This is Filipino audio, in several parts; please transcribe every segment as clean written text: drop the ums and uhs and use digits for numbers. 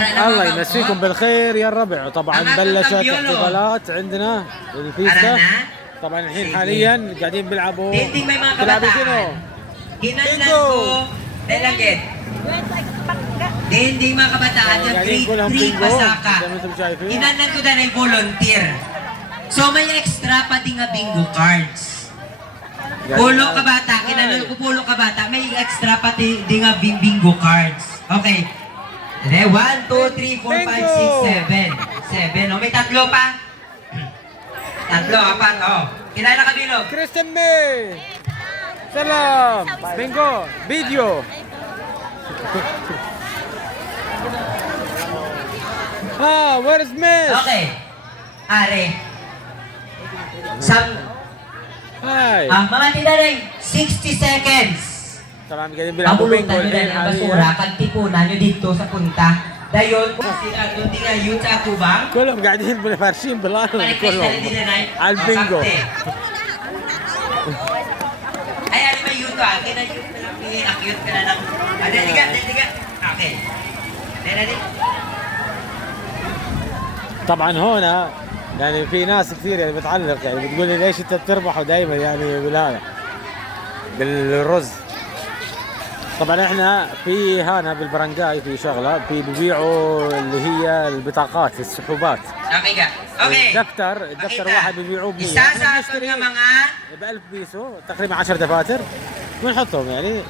الله يمسيكم بالخير يا الربع. طبعا بلشت احتفالات عندنا الفيستا. طبعا الحين حاليا قاعدين بيلعبوا. بيلعبوا شنو؟ بينجو. Delagit. Dinding mga kabataan yung grade 3 pasaka. Inanan ko na rin volunteer. So may extra pa din nga bingo cards. Pulo ka bata, kinanan ko pulo ka bata, may extra pa din nga bingo cards. Okay. 1, 2, 3, 4, 5, 6, 7. 7. May tatlo pa. Tatlo, apat. Kilala ka, Bilog? Kristen May! Salam! Bingo! Video! Where is Miss? Okay. Are. Hi! Mga tinanay, 60 seconds. طبعا قاعدين بيلعبوا بينجو الحين حاليا. Pagtipunan nyo dito sa punta. Dayon, doon din nga yun sa kubang. كلهم قاعدين فارشين بالارض كلهم على البينجو. Ay, ano ba yun to? Akin na yun na lang. Akyut ka na lang. Daliga. Okay. Dali. طبعا هنا يعني في ناس كثير يعني بتعلق يعني بتقول لي ليش انت بتربحوا دائما يعني بالهذا بالرز. طبعا احنا في هنا بالبرنجاي في شغله في بيبيعوا اللي هي البطاقات السحوبات. اوكي. الدفتر واحد بيبيعوه ب 100. نشتري ب 1000 بيسو تقريبا 10 دفاتر ونحطهم يعني.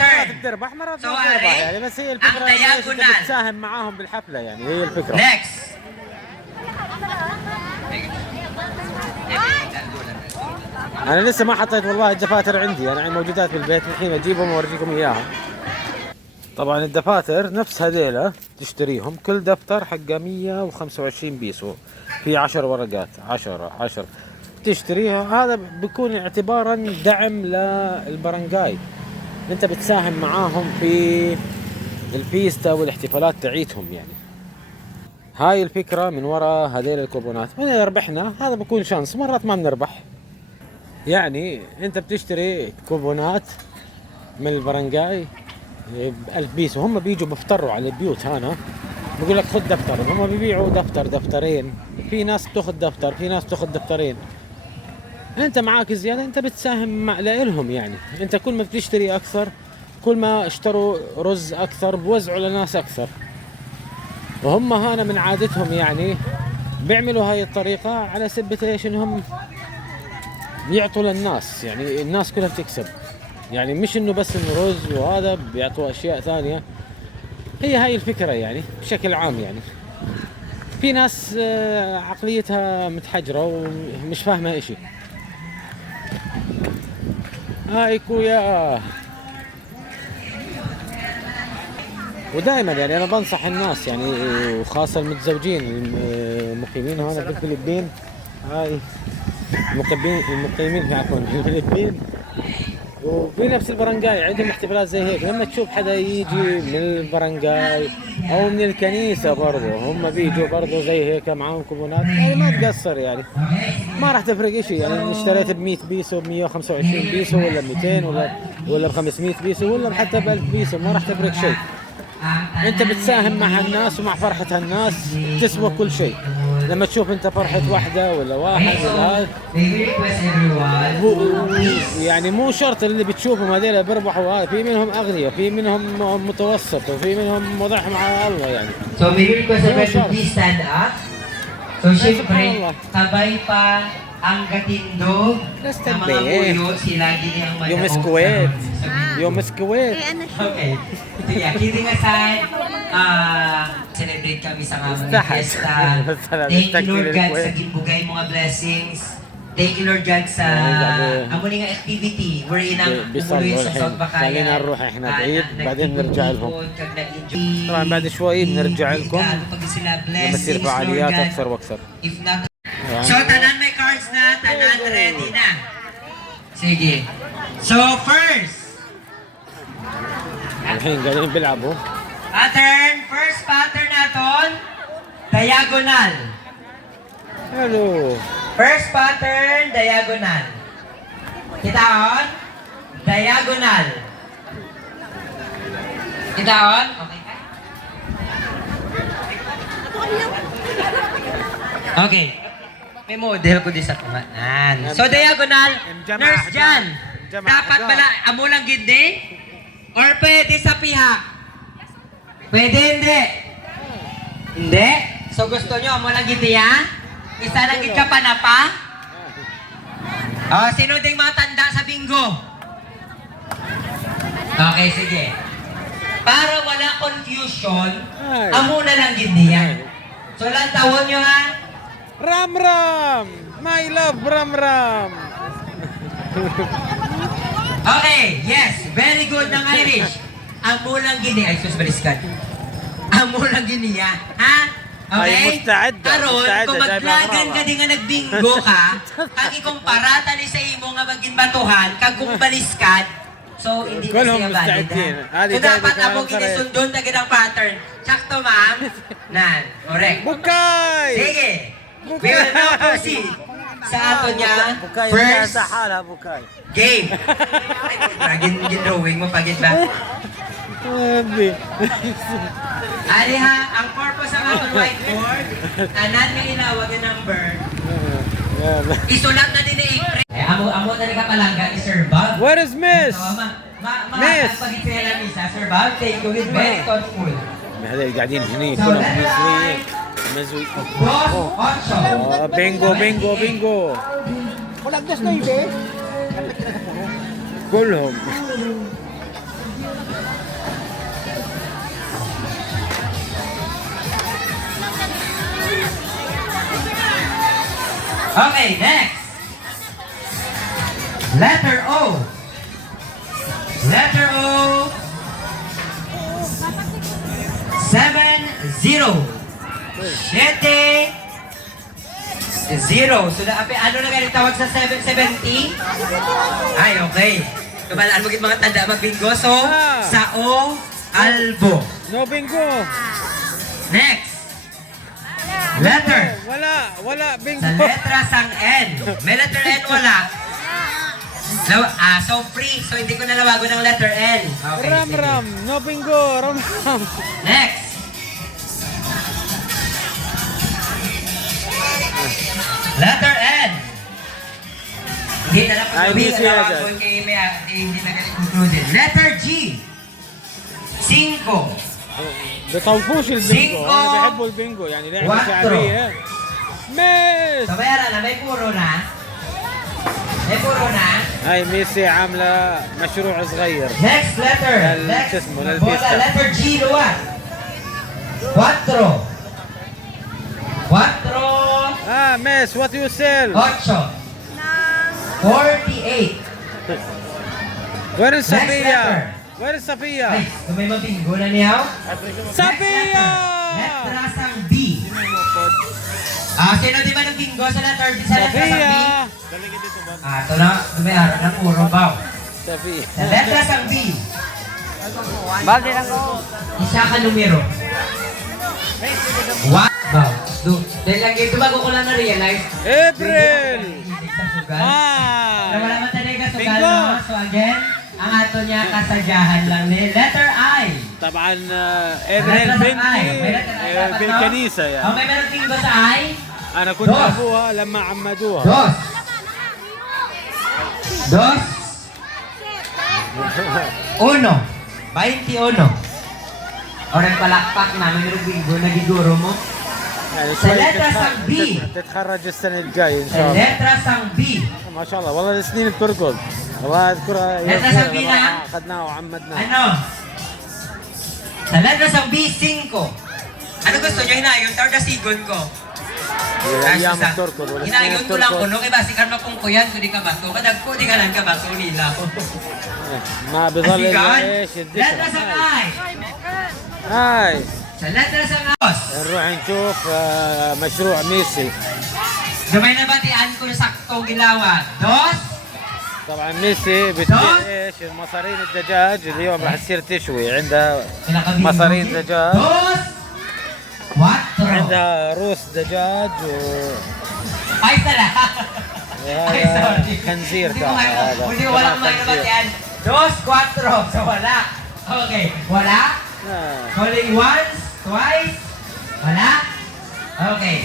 مرات بتربح مرات ما بتربح يعني بس هي الفكره انك تساهم معاهم بالحفله يعني هي الفكره. انا لسه ما حطيت والله الدفاتر عندي، انا موجودات بالبيت الحين اجيبهم واوريكم اياها. طبعا الدفاتر نفس هذيلا تشتريهم، كل دفتر حقه 125 بيسو، في 10 ورقات 10 تشتريها. هذا بيكون اعتبارا دعم للبرنجاي، انت بتساهم معاهم في الفيستا والاحتفالات تعيتهم يعني. هاي الفكرة من وراء هذيل الكوبونات. واذا ربحنا هذا بكون شانس، مرات ما بنربح يعني. انت بتشتري كوبونات من البرنجاي ب1000 بيسو، هم بيجوا بيفطروا على البيوت هنا بقول لك خذ دفتر، هم بيبيعوا دفترين، في ناس بتاخذ دفتر في ناس بتاخذ دفترين. انت معاك زيادة انت بتساهم لهم يعني. انت كل ما بتشتري اكثر كل ما اشتروا رز اكثر بوزعوا لناس اكثر. وهم هنا من عادتهم يعني بيعملوا هاي الطريقة على سبة ايش؟ انهم يعطوا للناس يعني، الناس كلها بتكسب يعني، مش انه بس انه رز وهذا، بيعطوا اشياء ثانية. هي هاي الفكرة يعني بشكل عام يعني. في ناس عقليتها متحجرة ومش فاهمة اشي. هاي كويا. ودائما يعني انا بنصح الناس يعني، وخاصة المتزوجين المقيمين هنا في الفلبين، هاي المقيمين في الفلبين وفي نفس البرنجاي عندهم احتفالات زي هيك. لما تشوف حدا يجي من البرنجاي او من الكنيسة برضه، هم بيجوا برضه زي هيك معاهم كوبونات، يعني ما تقصر يعني، ما راح تفرق اشي يعني. اشتريت ب 100 بيسو، ب 125 بيسو، ولا ب 200 ولا ب 500 بيسو، ولا حتى ب 1000 بيسو، ما راح تفرق شيء. انت بتساهم مع الناس ومع فرحة الناس تسوى كل شيء. لما تشوف انت فرحة واحدة ولا واحد ولا يعني مو شرط اللي بتشوفهم هذول بيربحوا، في منهم اغنياء، في منهم متوسط، وفي منهم وضعهم على الله يعني. So may we request everyone please stand up. So syempre, sabay pa ang gatindog ng mga puyo, sila gini ang Yung miskwet. Yung miskwet. Okay. So yeah, kidding aside, celebrate kami sa mga fiesta. Thank you Lord God sa gibugay mga blessings. Thank you Lord God sa amuning activity wherein ang umuloy sa South Bacaya. خلينا نروح احنا بعيد بعدين نرجع لهم. طبعا بعد شوي بنرجع لكم لما تصير فعاليات اكثر واكثر. So tanan may cards na, tanan ready na. Sige. So first, الحين قاعدين بيلعبوا. first pattern naton, diagonal. Hello. First pattern, diagonal. Kitaon? Diagonal. Kitaon? Okay ka? Okay. May model ko di sa tumanan. So, diagonal, nurse dyan. Dapat bala, amo lang gindi? Or pwede sa pihak? Pwede hindi? Hindi? So, gusto nyo, amo lang gindi ya? Isa lang gid ka panapa? Sino ding mga tanda sa bingo? Okay, sige. Para wala confusion, amo na lang gindi yan. So, lang tawon nyo ha? Ram Ram! My love, Ram Ram! Okay, yes, very good ng Irish. Amo lang gini, ay sus baliskan. Amo lang gini ya, ha? Okay? Ay, musta'ad. Karon, Musta'ad, kung dahil maglagan mga ka di nga nagbingo ka, kag ikumpara tani sa imo nga maging batuhan, kag kung baliskan, so hindi na siya valid ha. So dapat amo ginisundon na ginang pattern. Sakto ma'am? Nan, correct. Bukay! Sige. We will now proceed sa ato niya first Bukay. game. Gin-drawing mo pagit ba? Ari ha, ang purpose ng ating whiteboard, anan nga inawag yung number. Isulat na din ni April. Amo na rin ka palangga ni Sir Bob. Where is Miss? Miss! Pagit sila lang isa, Sir Bob, take you with very thoughtful. هذا قاعدين هني So كلهم let's مزوي try مزوي Dos, ocho. بينجو بينجو بينجو كلهم Okay, next. Letter O. Letter O. 7-0. 7 0. So, ano na ganit tawag sa 770? Ay, okay. Kabalaan mo gid mga tanda magbingo. So, sa O, albo. No bingo. Next. Letter. Wala bingo. Sa letra sang N. May letter N wala. So free. So hindi ko nalawago ng letter N. Okay, Ram sige. Ram, no bingo, Ram Ram. Next. Letter N. Hindi na lang Ay, hindi siya nalawago dyan. kay Mea. Hindi na ganit concluded. Letter G. 5. بيطوفوش البنجو، Cinco. انا بحبوا البنجو يعني لعبة Cuatro. شعبية. ميس So bayaran na. May puro na. May puro na. هاي ميسي عاملة مشروع صغير. Next letter. Next. شو اسمه Bola, للبيستا. letter G, luwan. 4. 4. ميس وات يو سيل؟ 8. 48. وين letter. الصفية؟ وين Ay, الصفية؟ may mabinggo na niyaw. صفية! Letra sang B. Sino di ba nagbingo sa letter B? Sa letra sang B? صفية! Ito na. Dumayaro ng puro baw. صفية. Sa letra sang B. Isa ka numero. What? Baw. Dahil lang ito bago ko lang na-realize. ابريل! Sa sugal. Pero wala man talaga sugal, Bingo! no? So again, ang ato niya kasadyahan lang ni letter I. طبعا Letter ابريل sang بنتي I. May letter I dapat, no? بالكنيسة Oh, يعني may meron bingo sa I. انا كنت Dos. ابوها لما عمدوها. Dos. Dos. Uno. 21. O nagpalakpak namin yung bingo, nagiguro mo. يعني Sa letra sang B. تتخرج السنة الجاية ان Sa شاء الله. letra sang B. ما شاء الله والله السنين بتركض. والله اذكرها Letra sang B na? اخذناها وعمدناها. Ano? Sa letra sang B, 5. Ano gusto nyo? Hinayon? Tawag na sigon ko. ايام بتركض ولا Hinayon السنين ko lang بتركض. kuno, kay basikan mapungkuyan, kung di ka bato. Kadag ko, di ka lang ka bato nila. ما بظل Asigan? إلا ايش Letra sang الذكر. I. هاي Sa letra sang Os. نروح نشوف مشروع ميسي. Gamay na batian ko saktong gilawan. Dos. طبعا ميسي بتبيع Dos. ايش المصارين الدجاج اليوم راح تصير تشوي عندها Pinakabingo. مصارين دجاج. Dos. Cuatro. عندها روس دجاج Ay, sala. Ay, sorry. وهذا خنزير Hindi ko تاعها nga- هذا. Hindi ko walang كمان may خنزير. nabatian. Dos, cuatro. So, wala. Okay. Wala. Calling once, twice. Wala. Okay.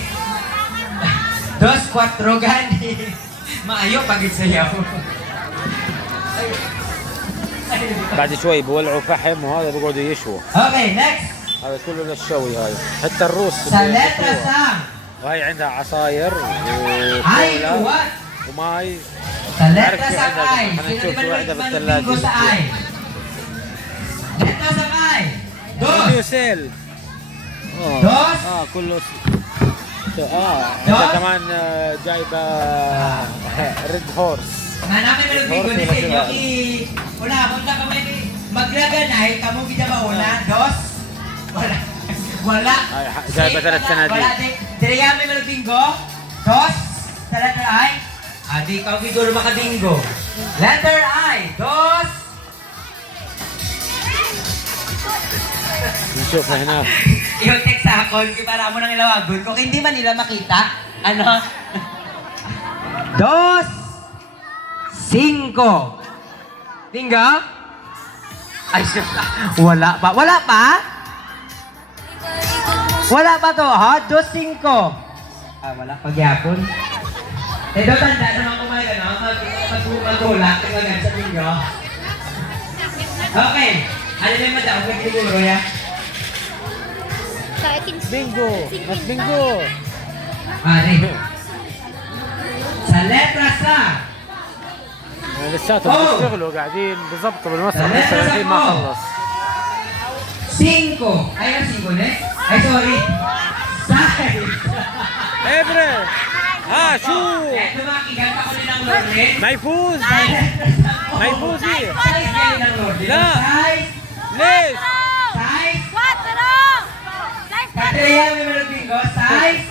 Dos, cuatro, gani. Maayo pagit sayaw. بعد شوي بولعوا فحم وهذا بيقعدوا يشووا. Okay, next. هذا كله للشوي هذا. حتى الروس Sa letra sa وهي عندها عصاير ay, وكولا what? وماي. Sa letra عارف sa شو عندها؟ ay. خلينا Sino نشوف di شو ba عندها naman بالثلاجة. bingo sa ay? Letra sa ay. Dos. يوسيل. Dos. كله Dos. عندها كمان جايبة ريد هورس. Nga namin meron bingo ni sa inyo una, punta kami ni maglaganay, kamo gida ba una? Dos? Wala. Wala. جايبة 3 سنة Wala دي. Dire kami meron bingo. Dos. Sa letter I. Adi ka siguro makabingo. Letter I. Dos. نشوف هناك. Yung text sa akon, para mo nang ilawagon. Kung hindi man nila makita, ano? Dos. Cinco. Bingo? Ay, wala pa. Wala pa? Wala pa to, ha? Dos, cinco. Wala pa gyapon. Ito, tanda naman kumain ka, no? Magulak, tingnan sa bingo. Okay. Ano na yung madaw? Nagsiguro, ya? بينجو بس بينجو. Sa letra sa. لساتهم بيشتغلوا قاعدين بيظبطوا بالمسرح لسه الحين ما خلص. 5. Ay, ang 5 na? Ay, sorry. 6. ابره. شو Eto makikita ko din ang Lorde. ما يفوز ما يفوز إيه. Size galing ng Lorde. لا. Size. ليش Size. Katraya, may meron bingo. Size.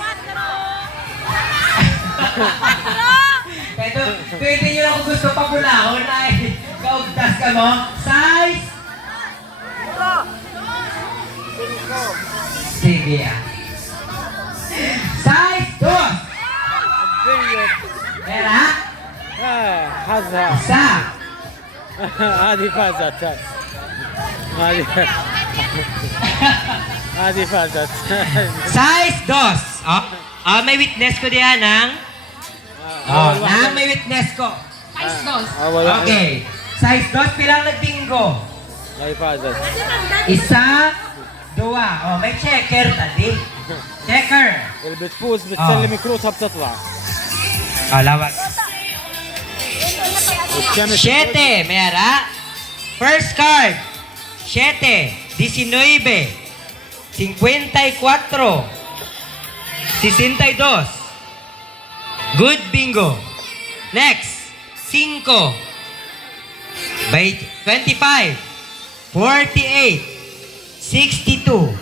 Eto, pwede nyo lang kung gusto pabulahon ay kaugtas ka mo. Size. Sige ah. Size 2. بينجو. Pera. حظها. Isa. هذه فازت هذه هذه فازت. Size 2. May witness ko diyan ng... may witness ko. أول واحدة. Okay. Size 2, pilang nagbingo? هاي فازت. Isa, dua. May checker tadi. Checker. اللي بتفوز بتسلم كروتها بتطلع. Lawag. والشمس 7, Mera. First card. 7, 19, 54, 62. Good bingo. Next. 5, 25, 48, 62,